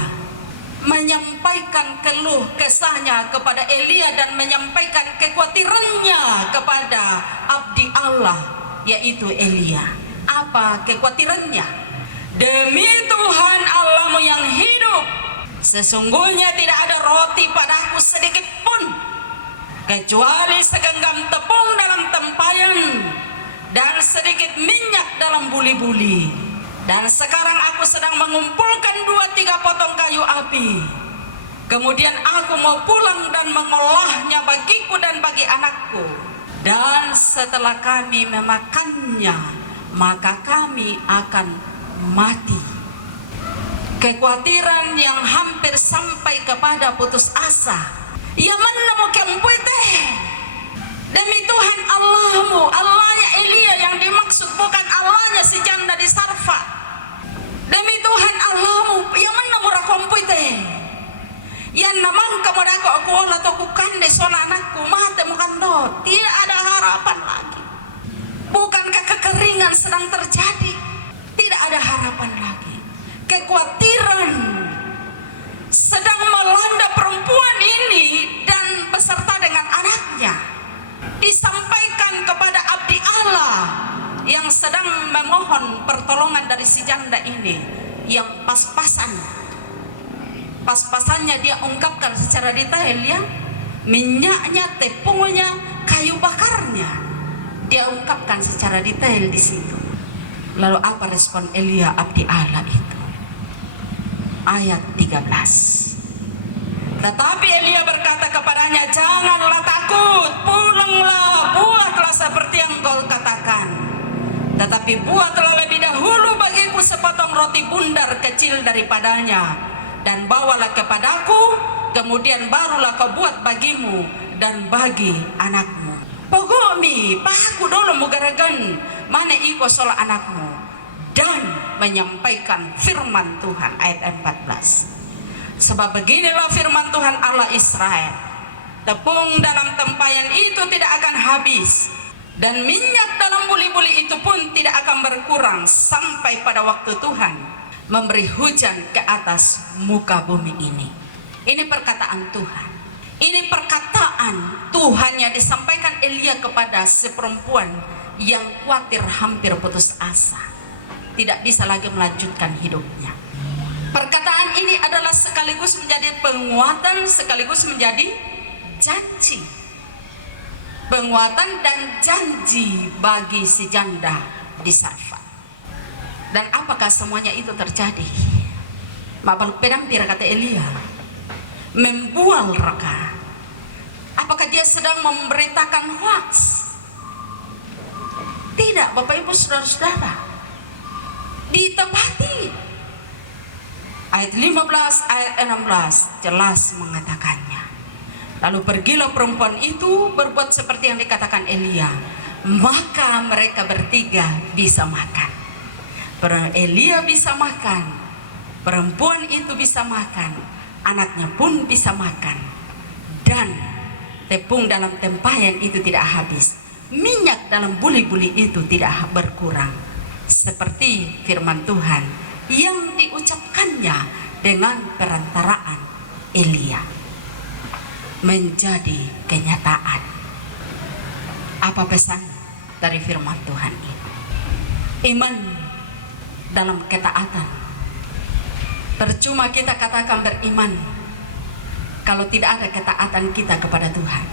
menyampaikan keluh kesahnya kepada Elia dan menyampaikan kekhawatirannya kepada abdi Allah, yaitu Elia. Apa kekhawatirannya? Demi Tuhan Allahmu yang hidup, sesungguhnya tidak ada roti padaku sedikit pun, kecuali segenggam tepung dalam tempayan dan sedikit minyak dalam buli-buli. Dan sekarang aku sedang mengumpulkan 2-3 potong kayu api. Kemudian aku mau pulang dan mengolahnya bagiku dan bagi anakku. Dan setelah kami memakannya, maka kami akan mati. Kekhawatiran yang hampir sampai kepada putus asa. Ia menemukan teh. Demi Tuhan Allahmu, Allahnya Elia yang dimaksud, bukan Allahnya si janda di Sarfat. Demi Tuhan Allahmu, yang menamura kompuy teh. Yang namang kemudian aku olah atau kukande soal anakku mati mukando. Tidak ada harapan lagi. Bukankah kekeringan sedang terjadi? Tidak ada harapan lagi. Kekhawatiran sedang melanda perempuan ini dan beserta dengan anaknya. Disampaikan kepada abdi Allah yang sedang memohon pertolongan dari si janda ini, yang pas-pasannya dia ungkapkan secara detail, ya, minyaknya, tepungnya, kayu bakarnya, dia ungkapkan secara detail di situ. Lalu apa respon Elia abdi Allah itu? Ayat 13. Tetapi Elia berkata kepadanya, janganlah takut, pulanglah, buatlah seperti yang kau katakan. Tetapi buatlah lebih dahulu bagiku sepotong roti bundar kecil daripadanya, dan bawalah kepadaku, kemudian barulah kau buat bagimu dan bagi anakmu. Pogomi, pahaku dulu mugaragan, mana iko soal anakmu. Dan menyampaikan firman Tuhan, ayat 14. Sebab beginilah firman Tuhan Allah Israel, tepung dalam tempayan itu tidak akan habis, dan minyak dalam buli-buli itu pun tidak akan berkurang sampai pada waktu Tuhan memberi hujan ke atas muka bumi ini. Ini perkataan Tuhan. Ini perkataan Tuhan yang disampaikan Elia kepada si perempuan yang khawatir hampir putus asa, tidak bisa lagi melanjutkan hidupnya. Perkataan ini adalah sekaligus menjadi penguatan, sekaligus menjadi janji. Penguatan dan janji bagi si janda di Sarfat. Dan apakah semuanya itu terjadi? Mabal pedang tira kata Elia, membual raka. Apakah dia sedang memberitakan hoax? Tidak, Bapak Ibu Saudara-saudara. Ditepati. Ayat 15, ayat 16 jelas mengatakannya. Lalu pergilah perempuan itu berbuat seperti yang dikatakan Elia, maka mereka bertiga bisa makan. Elia bisa makan, perempuan itu bisa makan, anaknya pun bisa makan, dan tepung dalam tempayan itu tidak habis, minyak dalam buli-buli itu tidak berkurang, seperti firman Tuhan yang diucapkannya dengan perantaraan Elia menjadi kenyataan. Apa pesan dari firman Tuhan ini? Iman dalam ketaatan. Percuma kita katakan beriman kalau tidak ada ketaatan kita kepada Tuhan.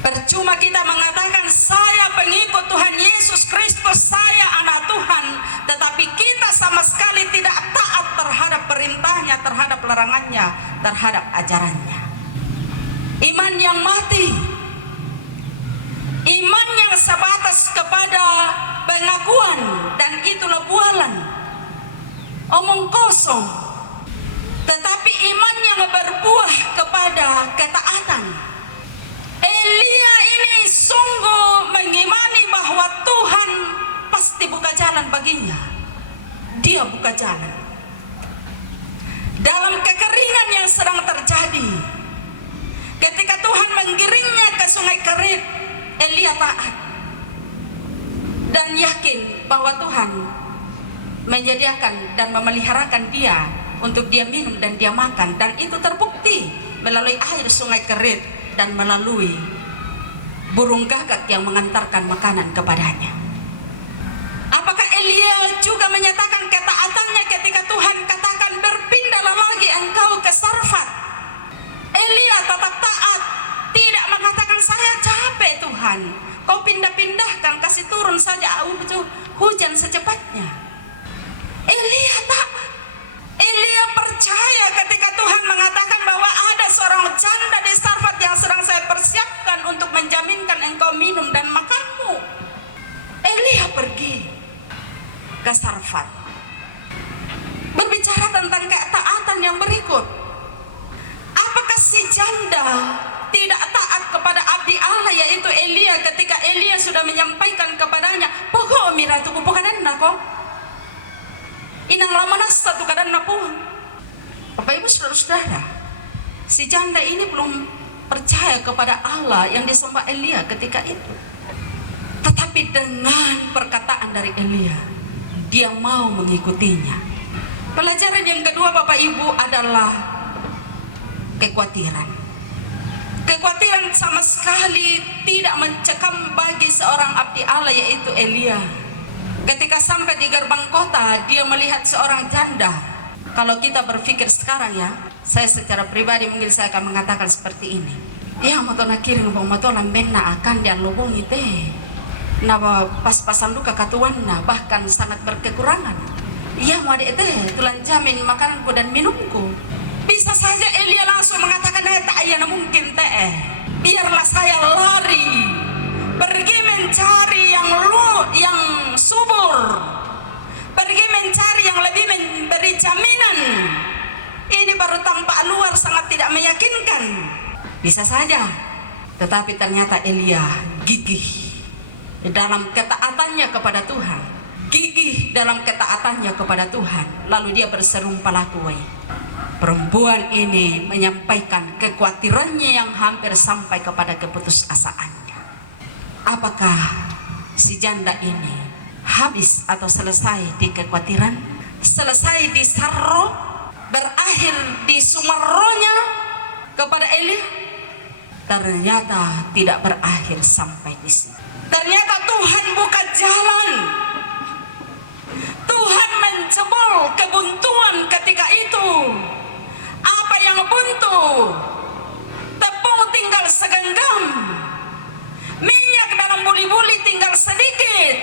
Percuma kita mengatakan saya pengikut Tuhan Yesus Kristus, saya anak Tuhan, tetapi kita sama sekali tidak taat terhadap perintahnya, terhadap larangannya, terhadap ajarannya. Iman yang mati, iman yang sebatas kepada pengakuan, dan itulah bualan, omong kosong. Tetapi iman yang berbuah kepada ketaatan. Elia ini sungguh mengimani bahwa Tuhan pasti buka jalan baginya. Dia buka jalan dalam kekeringan yang sedang terjadi. Ketika Tuhan menggiringnya ke sungai Kerit, Elia taat dan yakin bahwa Tuhan menyediakan dan memeliharakan dia untuk dia minum dan dia makan, dan itu terbukti melalui air sungai Kerit dan melalui burung gagak yang mengantarkan makanan kepadanya. Apakah Elia juga menyatakan ketaatannya ketika Tuhan katakan berpindahlah lagi engkau ke Sarfat? Elia tetap taat, tidak mengatakan saya capek Tuhan, kau pindah-pindahkan, kasih turun saja hujan secepatnya. Elia taat. Elia percaya ketika Tuhan mengatakan bahwa ada seorang janda di Sarfat yang sedang saya persiapkan untuk menjaminkan engkau minum dan makanmu. Elia pergi ke Sarfat. Berbicara tentang ketaatan yang berikut, apakah si janda tidak taat kepada abdi Allah yaitu Elia ketika Elia sudah menyampaikan kepadanya, pokok mira tuku bukanan nako inang lamanas satu keadaan napuang. Bapak Ibu saudara-saudara, si janda ini belum percaya kepada Allah yang disembah Elia ketika itu. Tetapi dengan perkataan dari Elia, dia mau mengikutinya. Pelajaran yang kedua Bapak Ibu adalah kekhawatiran. Kekhawatiran sama sekali tidak mencekam bagi seorang abdi Allah yaitu Elia. Ketika sampai di gerbang kota, dia melihat seorang janda. Kalau kita berpikir sekarang ya, saya secara pribadi mungkin saya akan mengatakan seperti ini. Ya, matona kiri lubang matona benna akan dan lubang itu. Nah, pas-pasan luka katuanna bahkan sangat berkekurangan. Iya, mau ada itu tulan jamin makananku dan minumku. Bisa saja Elia langsung mengatakan, tak iya mungkin teh. Biarlah saya lari, pergi mencari yang subur, pergi mencari yang lebih memberi jaminan. Ini baru tampak luar sangat tidak meyakinkan. Bisa saja, tetapi ternyata Elia gigih dalam ketaatannya kepada Tuhan, gigih dalam ketaatannya kepada Tuhan. Lalu dia berseru palakui. Perempuan ini menyampaikan kekhawatirannya yang hampir sampai kepada keputusasaannya. Apakah si janda ini habis atau selesai di kekhawatiran, selesai di sarro, berakhir di sumarronya kepada Elia? Ternyata tidak berakhir sampai di sini. Ternyata Tuhan buka jalan. Tuhan menjebol kebuntuan ketika itu. Apa yang buntu? Tepung tinggal segenggam, minyak dalam buli-buli tinggal sedikit.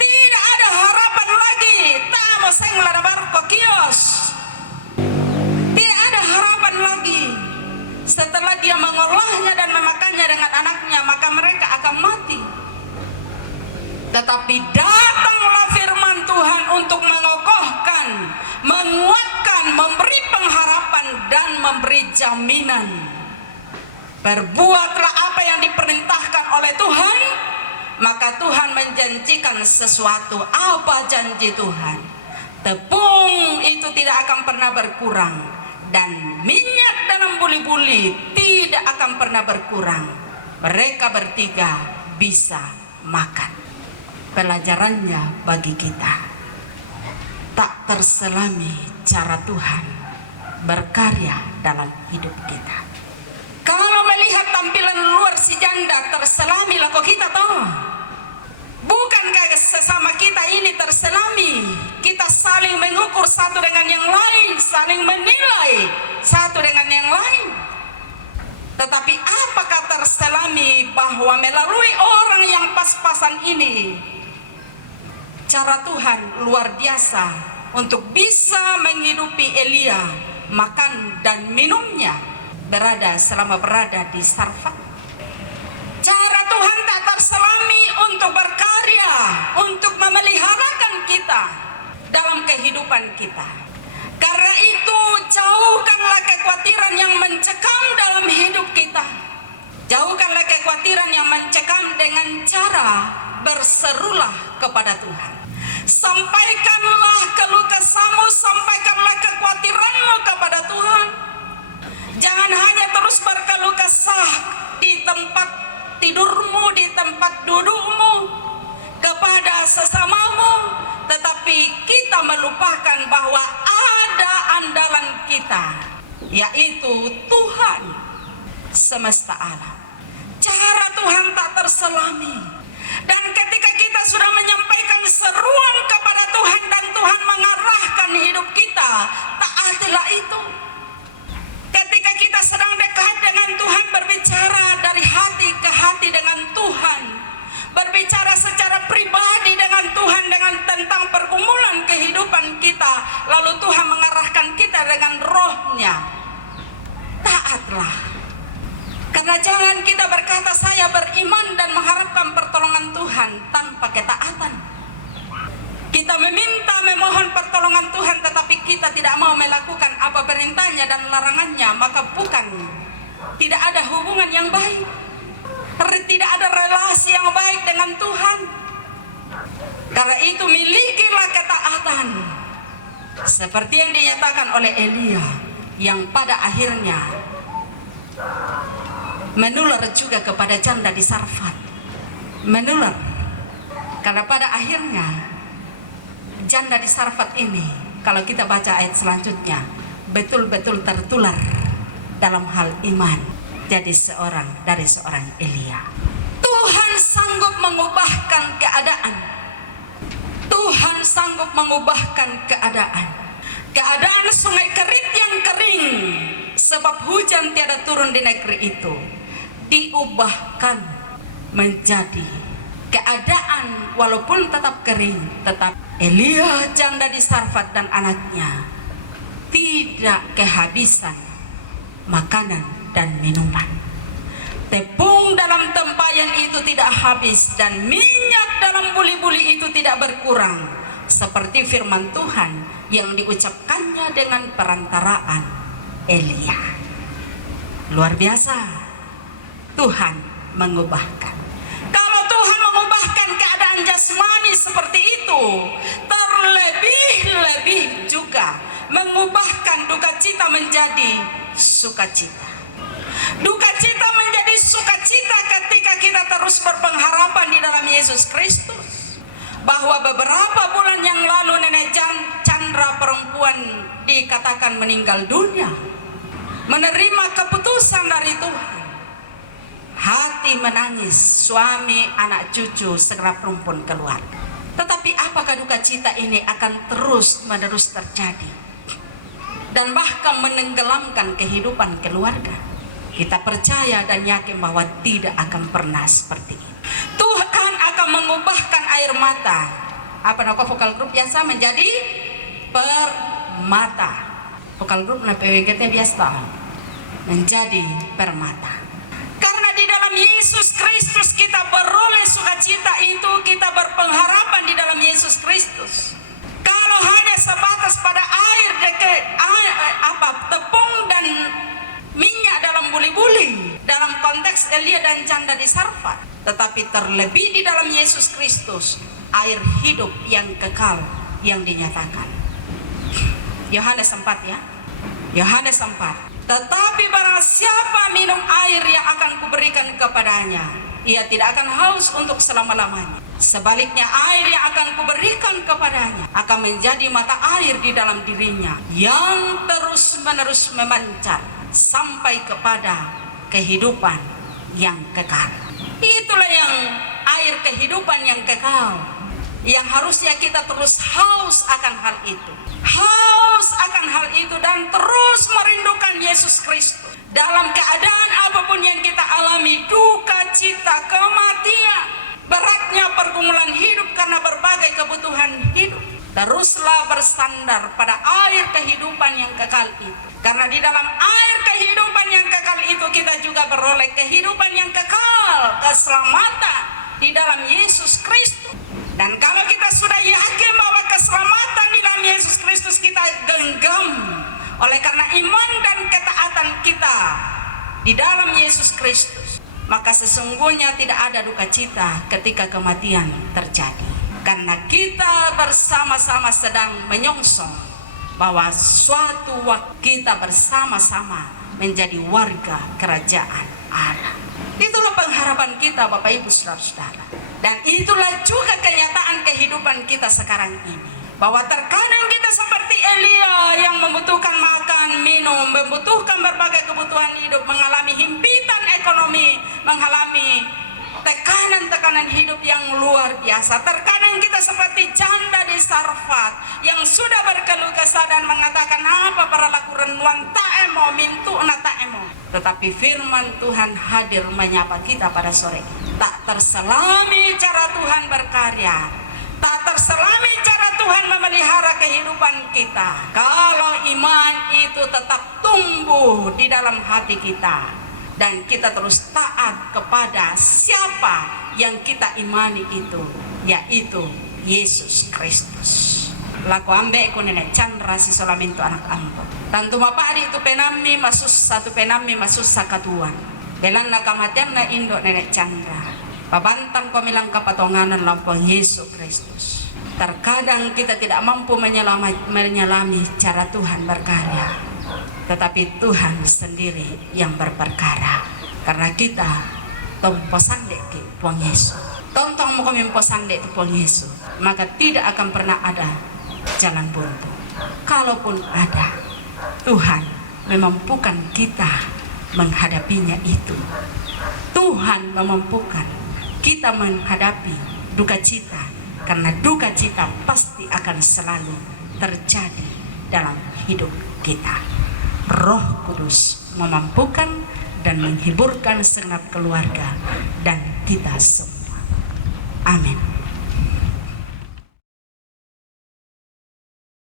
Tidak ada harapan lagi. Tamu senglar barko kios. Tidak ada harapan lagi. Setelah dia mengolahnya dan memakannya dengan anaknya, maka mereka akan mati. Tetapi datanglah firman Tuhan untuk mengokohkan, menguatkan, memberi pengharapan dan memberi jaminan. Berbuatlah apa yang diperintahkan oleh Tuhan, maka Tuhan menjanjikan sesuatu. Apa janji Tuhan? Tepung itu tidak akan pernah berkurang, dan minyak dalam buli-buli tidak akan pernah berkurang. Mereka bertiga bisa makan. Pelajarannya bagi kita, tak terselami cara Tuhan berkarya dalam hidup kita. Kalau melihat tampilan luar si janda, terselami lah kok kita toh. Bukankah sesama kita ini terselami? Kita saling mengukur satu dengan yang lain, saling menilai satu dengan yang lain. Tetapi apakah terselami bahwa melalui orang yang pas-pasan ini, cara Tuhan luar biasa untuk bisa menghidupi Elia, makan dan minumnya selama berada di Sarfat. Cara Tuhan tak terselami untuk berkarya, untuk memeliharakan kita dalam kehidupan kita. Karena itu jauhkanlah kekhawatiran yang mencekam dalam hidup kita. Jauhkanlah kekhawatiran yang mencekam dengan cara berserulah kepada Tuhan. Sampaikanlah keluh kesahmu, sampaikanlah kekhawatiranmu kepada Tuhan. Jangan hanya terus berkeluh kesah di tempat tidurmu, di tempat dudukmu kepada sesamamu, tetapi kita melupakan bahwa ada andalan kita, yaitu Tuhan semesta alam. Cara Tuhan tak terselami, dan ketika kita sudah menyampaikan seruan kepada Tuhan dan Tuhan mengarahkan hidup kita, taatilah itu. Ketika kita sedang dekat dengan Tuhan, berbicara dari hati ke hati dengan Tuhan, berbicara secara pribadi dengan Tuhan tentang pergumulan kehidupan kita, lalu Tuhan mengarahkan kita dengan roh-Nya. Taatlah. Karena jangan kita berkata saya beriman dan mengharapkan pertolongan Tuhan tanpa ketaatan. Kita meminta, memohon pertolongan Tuhan, tetapi kita tidak mau melakukan apa perintahnya dan larangannya, maka tidak ada hubungan yang baik, tidak ada relasi yang baik dengan Tuhan. Karena itu milikilah ketaatan, seperti yang dinyatakan oleh Elia, yang pada akhirnya menular juga kepada janda di Sarfat. Menular, karena pada akhirnya janda di Sarfat ini, kalau kita baca ayat selanjutnya, betul-betul tertular dalam hal iman jadi dari seorang Elia. Tuhan sanggup mengubahkan keadaan. Tuhan sanggup mengubahkan keadaan. Keadaan sungai Kerit yang kering sebab hujan tiada turun di negeri itu, diubahkan menjadi keadaan walaupun tetap kering, tetap Elia janda di Sarfat dan anaknya tidak kehabisan makanan dan minuman. Tepung dalam tempayan itu tidak habis dan minyak dalam buli-buli itu tidak berkurang, seperti firman Tuhan yang diucapkannya dengan perantaraan Elia. Luar biasa, Tuhan mengubahkan. Kalau Tuhan mengubahkan keadaan jasmani seperti itu, terlebih-lebih juga mengubahkan duka cita menjadi sukacita. Duka cita menjadi sukacita ketika kita terus berpengharapan di dalam Yesus Kristus. Bahwa beberapa bulan yang lalu nenek Chandra perempuan dikatakan meninggal dunia, menerima keputusan dari Tuhan. Hati menangis, suami, anak cucu, segera perempuan keluar. Tetapi apakah duka cita ini akan terus-menerus terjadi dan bahkan menenggelamkan kehidupan keluarga? Kita percaya dan yakin bahwa tidak akan pernah seperti itu. Tuhan akan mengubahkan air mata, vokal grup biasa menjadi permata. Vokal grup na PWGT biasa menjadi permata. Karena di dalam Yesus Kristus kita beroleh sukacita itu, kita berpengharapan di dalam Yesus Kristus. Kalau hanya sebatas pada tepung dan minyak dalam buli-buli, dalam terlebih di dalam Yesus Kristus air hidup yang kekal yang dinyatakan. Yohanes 4 ya. Yohanes 4. Tetapi barang siapa minum air yang akan kuberikan kepadanya, ia tidak akan haus untuk selama-lamanya. Sebaliknya air yang akan kuberikan kepadanya akan menjadi mata air di dalam dirinya yang terus-menerus memancar sampai kepada kehidupan yang kekal. Itulah yang air kehidupan yang kekal, yang harusnya kita terus haus akan hal itu. Haus akan hal itu dan terus merindukan Yesus Kristus. Dalam keadaan apapun yang kita alami, duka, cita, kematian, beratnya pergumulan hidup karena berbagai kebutuhan hidup, teruslah bersandar pada air kehidupan yang kekal itu. Karena di dalam air kehidupan yang kekal itu kita juga beroleh kehidupan yang kekal, keselamatan di dalam Yesus Kristus. Dan kalau kita sudah yakin bahwa keselamatan di dalam Yesus Kristus kita genggam oleh karena iman dan ketaatan kita di dalam Yesus Kristus, maka sesungguhnya tidak ada duka cita ketika kematian terjadi. Karena kita bersama-sama sedang menyongsong bahwa suatu waktu kita bersama-sama menjadi warga kerajaan Allah. Itulah pengharapan kita Bapak Ibu Saudara-saudara. Dan itulah juga kenyataan kehidupan kita sekarang ini. Bahwa terkadang kita seperti Elia yang membutuhkan makan, minum, membutuhkan berbagai kebutuhan hidup, mengalami himpitan ekonomi, mengalami tekanan-tekanan hidup yang luar biasa. Terkadang kita seperti janda di Sarfat yang sudah berkeluh kesah dan mengatakan apa para laku renduan tak emo mintu na tak emo. Tetapi firman Tuhan hadir menyapa kita pada sore ini. Tak terselami cara Tuhan berkarya, tak terselami cara Tuhan memelihara kehidupan kita, kalau iman itu tetap tumbuh di dalam hati kita dan kita terus taat kepada siapa yang kita imani itu, yaitu Yesus Kristus. Laku ambek ku nenek Chandra si solaminto anak ampo. Tantu mapari itu penami masus satu penami masus sakatuan. Belan na kamatian na indo nenek Chandra. Pabantang ko milang kapatonganan lampang Yesus Kristus. Terkadang kita tidak mampu menyelami cara Tuhan berkarya, tetapi Tuhan sendiri yang berperkara. Karena kita tomposande ke Puang Yesus. Tontong mo kami posande itu Puang Yesus, maka tidak akan pernah ada jalan buntu. Kalaupun ada, Tuhan memampukan kita menghadapinya itu. Tuhan memampukan kita menghadapi duka cita, karena duka cita pasti akan selalu terjadi dalam hidup kita. Roh Kudus memampukan dan menghiburkan segenap keluarga dan kita semua. Amin.